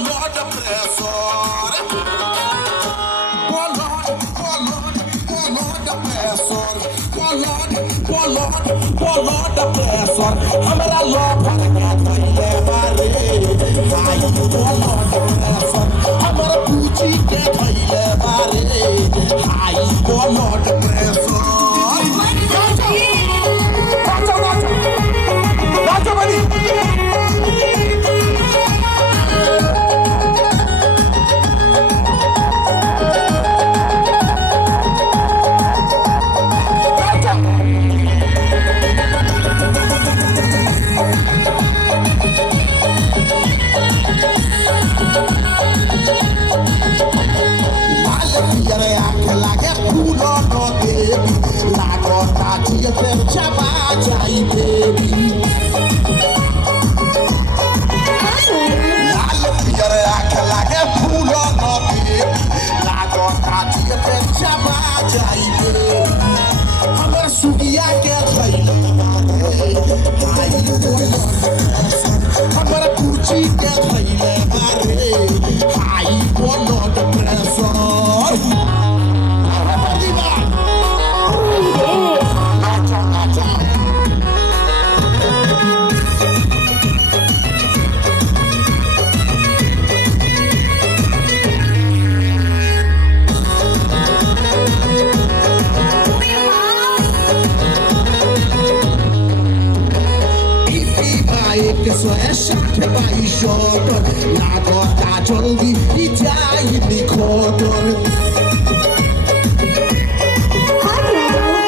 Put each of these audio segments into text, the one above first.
blood pressure. Blood pressure. हमरा love के धइले बारे हाई blood pressure. हमरा पूछी के धइले बारे हाई blood pressure. राजा बनी Chaba jai baby Lal piyar aakh lage phoolo no baby Lago kaati pe chaba jai baby Hamar sugiya ke thaile hai Hamar kuchi ke thaile bare hai blood pressure Shot by shot, lagota joldi ijai nikotor.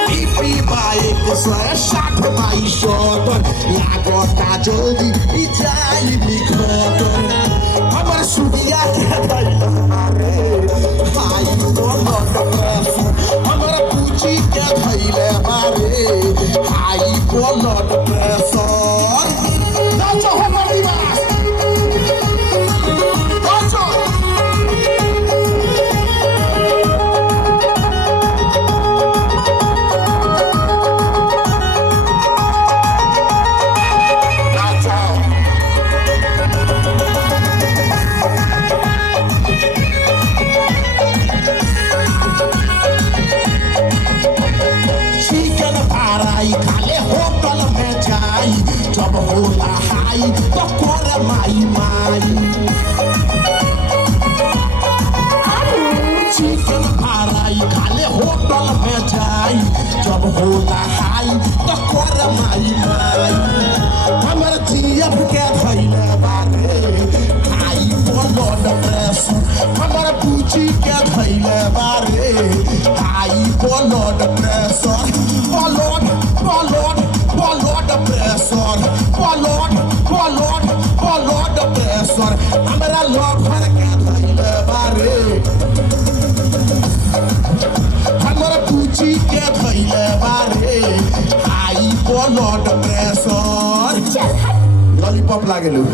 Ipi baik shot by shot, lagota joldi ijai nikotor. Hamar sugiya ke thaile bare hai blood pressure. Hamar puchi ke thaile bare hai blood pressure. Khale hotel mein jai jab hola hai to kore mai mai chicken fry khale hotel mein jai jab hola hai to kore mai mai hamar jiyab ke thaile bare hai blood pressure hamar puchi ke thaile bare hai blood pressure blood pressure blood pressure हमरा love के धइले बारे हमरा पूछी के धइले बारे high blood pressure lollipop लागेलु